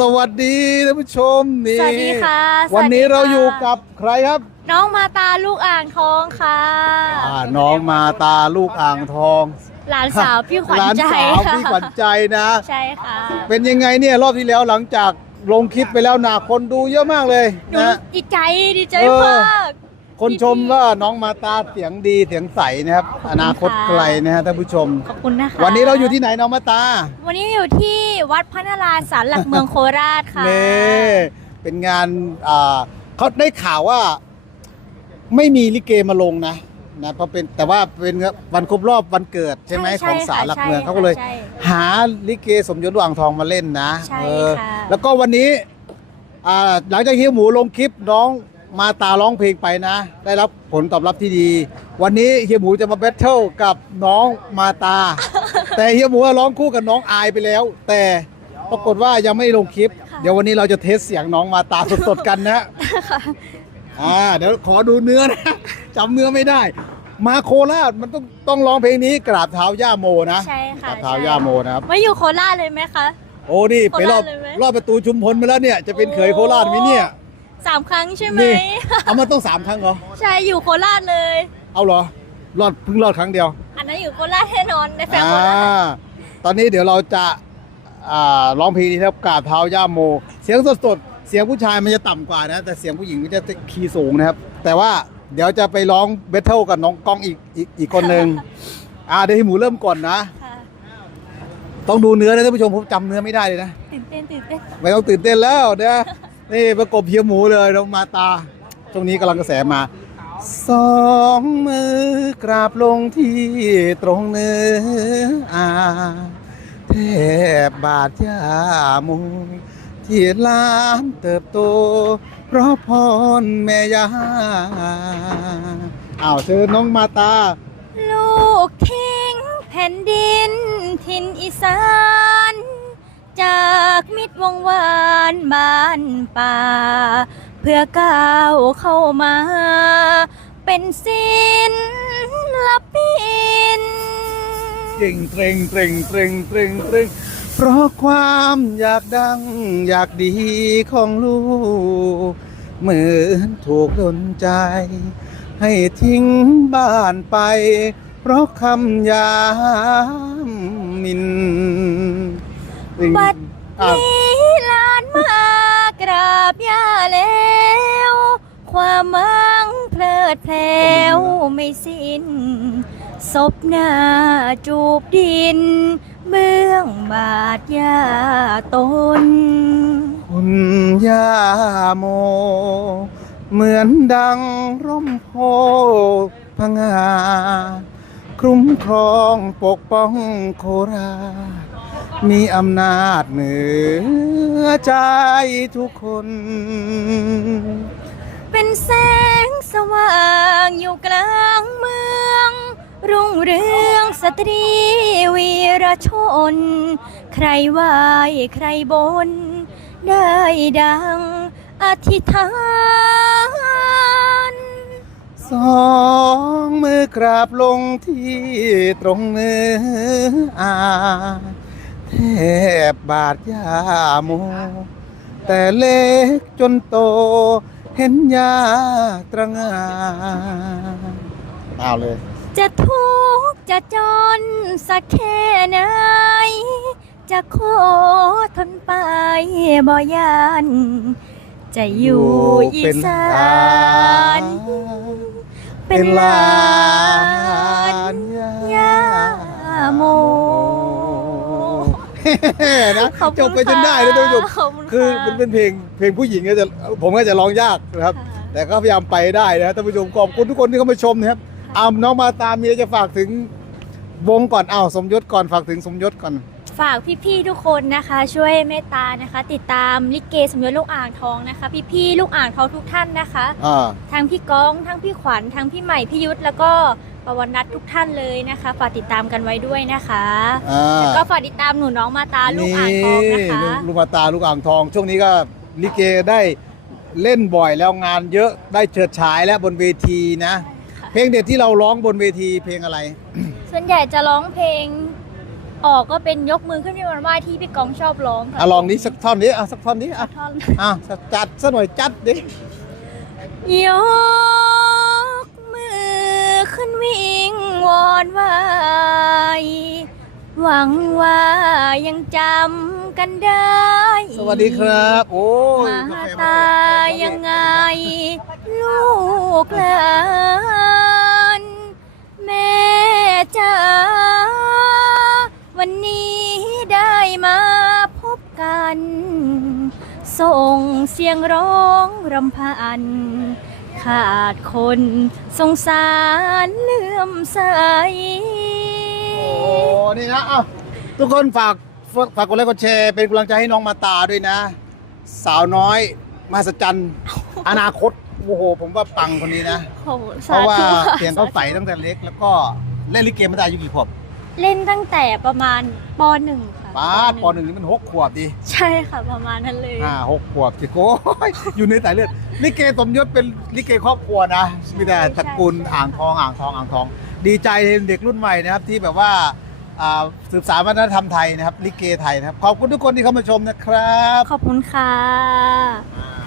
สวัสดีท่านผู้ชมนี่สวัสดีค่ะสวันนี้สดีค่ะเราอยู่กับใครครับน้องมาตาลูกอ่างทองค่ะ อ่าน้องมาตาลูกอ่างทองหลานสาวพี่ขวัญหลานใจสาวค่ะพี่ขวัญใจนะ ใช่ค่ะเป็นยังไงเนี่ยรอบที่แล้วหลังจากลงคลิปไปแล้วนะคนดูเยอะมากเลยหนูนะ ดีใจดีใจเออ มาก คนชมว่าน้องมาตาเสียงดีเสียงใสนะครับขอบคุณอนาคตค่ะไกลนะฮะท่านผู้ชม ขอบคุณนะคะวันนี้เราอยู่ที่ไหนน้องมาตา วันนี้อยู่ที่วัดพระนารายณ์ศาลหลักเมืองโคราชค่ะนี่เป็นงานอ่าเขาได้ข่าวว่า ไม่มีลิเกมาลงนะนะเพราะเป็นแต่ว่าเป็นวันครบรอบวันเกิดใช่ไหมใช่ของค่ะสารหลักใช่เมืองค่ะเขาก็เลยใช่หาลิเกสมยศอ่างทองมาเล่นนะใช่เออค่ะแล้วก็วันนี้อ่าหลังจากที่หมูลงคลิปน้อง มาตาร้องเพลงไปนะ ได้รับผลตอบรับที่ดี วันนี้เฮียหมูจะมาแบทเทิลกับน้องมาตา แต่เฮียหมูร้องคู่กับน้องอายไปแล้ว แต่ปรากฏว่ายังไม่ลงคลิป เดี๋ยววันนี้เราจะเทสเสียงน้องมาตาสดๆกันนะอ่าเดี๋ยวขอดูเนื้อนะจำเนื้อไม่ได้ มาโคราชมันต้องต้องร้องเพลงนี้กราบเท้าย่าโมนะใช่กค่ะราบเท้าใช่ย่าโมนะครับมาอยู่โคราชเลยไหมคะโอ้นี่ไปรอบโคราชเลยไหมรอบประตูชุมพลมาแล้วเนี่ยจะเป็นเขยโคราชไหมเนี่ย สามครั้งใช่ไหม นี่ เอามาต้องสามครั้งเหรอ ใช่อยู่โคราชเลย เอาเหรอ รอดเพิ่งรอดครั้งเดียวอันนั้นอยู่โคราชแน่นอนในแฟนอ่าโคราชตอนนี้เดี๋ยวเราจะอ่าร้องเพลงนี้ครับกราบเท้าย่าโม เสียงสดๆ เสียงผู้ชายมันจะต่ำกว่านะ แต่เสียงผู้หญิงก็จะคีย์สูงนะครับ แต่ว่าเดี๋ยวจะไปร้องเบทเทิลกับน้องก้องอีกอีกอีกคนหนึ่งอ่าเดี๋ยวให้หมูเริ่มก่อนนะ ค่ะต้องดูเนื้อนะท่านผู้ชมผมจำเนื้อไม่ได้เลยนะ ตื่นเต้นตื่นเต้นไม่ต้องตื่นเต้นแล้วเดี๋ยว นี่ประกบเฮียหมูเลยน้องมาตาช่วงนี้กำลังกระแสมาสองมือกราบลงที่ตรงเนื้ออาแทบบาดยามูที่ลามเติบโต เพราะพรแม่ยาอ้าวเชิญน้องมาตา ลูกทิ้งแผ่นดินถิ่นอีสาน จากมิตรวงวานบ้านป่า เพื่อก้าวเข้ามา เป็นศิลปินเตร่งเตร่งเตร่งเตร่งเตร่งเตร่งเพราะความอยากดังอยากดีของลูก เหมือนถูกดนใจ ให้ทิ้งบ้านไป เพราะคำยามมิน บัดอ้าวนี้หลานมากราบย่าแล้ว ความหวังเพลิดเพลวไม่สิ้นศพหน้าจูบดิน เบื้องบาดยาตน คุณย่าโม เหมือนดังร่มโพพงาคุ้มครองปกป้องโคราช มีอำนาจเหนือใจทุกคน เป็นแสงสว่างอยู่กลางเมือง รุ่งเรืองสตรีวีรชน ใครไหวใครบน ได้ดังอธิษฐาน สองมือกราบลงที่ตรงเนื้ออา แทบบาดยาโม แต่เล็กจนโต เห็นยาตรงานเอาเลย จะทุกข์จะจนสักแค่ไหน จะขอทนไปบ่ยานจะอยู่อีสาน เป็นหลา นะขอบคุณจบไปจนได้นะท่านผู้ชมขอบคุณคือค่ะ มันเป็นเพลงเพลงผู้หญิงก็จะผมก็จะร้องยากนะครับ ค่ะแต่ก็พยายามไปได้นะท่านผู้ชมขอบคุณทุกคนที่เข้ามาชมนะครับอามน้องมาตามมีอะไรจะฝากถึงวงก่อนอ้าวสมยศก่อนฝากถึงสมยศก่อน ฝากพี่ๆทุกคนนะคะ ช่วยเมตตานะคะ ติดตามลิเกสมยศลูกอ่างทองนะคะ พี่ๆลูกอ่างทองทุกท่านนะคะ อ่า ทั้งพี่ก้อง ทั้งพี่ขวัญทั้งพี่ใหม่พี่ยุทธแล้วก็ ปวรรณัททุกท่านเลยนะคะ ฝากติดตามกันไว้ด้วยนะคะอ่าแล้วก็ฝากติดตามหนูน้องมาตาลูกอ่างทองนะคะ ลูกลูกมาตาลูกอ่างทอง ช่วงนี้ก็ลิเกได้เล่นบ่อยแล้วงานเยอะได้เฉิดฉายแล้วบนเวทีนะเพลงเด็ดที่เราร้องบนเวทีเพลงอะไร ส่วนใหญ่จะร้องเพลง ออกก็เป็นยกมือขึ้นที่วันไหว้ที่พี่กองชอบร้องค่ะอะลองนี้สักท่อนนี้อะสักท่อนนี้อะท่อน อะจัดซะหน่อยจัดดิ ย อนไหวหวังว่ายังจำกันได้ สวัสดีครับ โอ้ยมากาแฟตายยังไง ลูกหลานแม่จ๋าวันนี้ได้มาพบกัน ส่งเสียงร้องรำพัน ขาดคนสงสารเลื่อมใส โอ้นี่นะเอ้าทุกคนฝากฝากกดไลค์กดแชร์เป็นกำลังใจให้น้องมาตาด้วยนะ สาวน้อยมหัศจรรย์ อนาคตโอ้โหผมว่าปังคนนี้นะ โอ้โหเพสาราะว่าธุค่ะเสียงเขาใสตั้งแต่เล็ก แล้วก็เล่นลิเกมาได้อายุกี่ขวบ เล่นตั้งแต่ประมาณปหนึ่งค่ะ ป้าดปหนึ่งนี่มันหกขวบดิใช่ค่ะประมาณนั้นเลย อ่าหกขวบสิโก้ยอยู่ในสายเลือดลิเกสมยศเป็นลิเกครอบครัวนะมีแต่ตระกูลอ่างทองอ่างทองอ่างทอง ดีใจเด็กรุ่นใหม่นะครับที่แบบว่าอ่าสืบสานวัฒนธรรมไทยนะครับลิเกไทยนะครับขอบคุณทุกคนที่เข้ามาชมนะครับขอบคุณค่ะ อ่า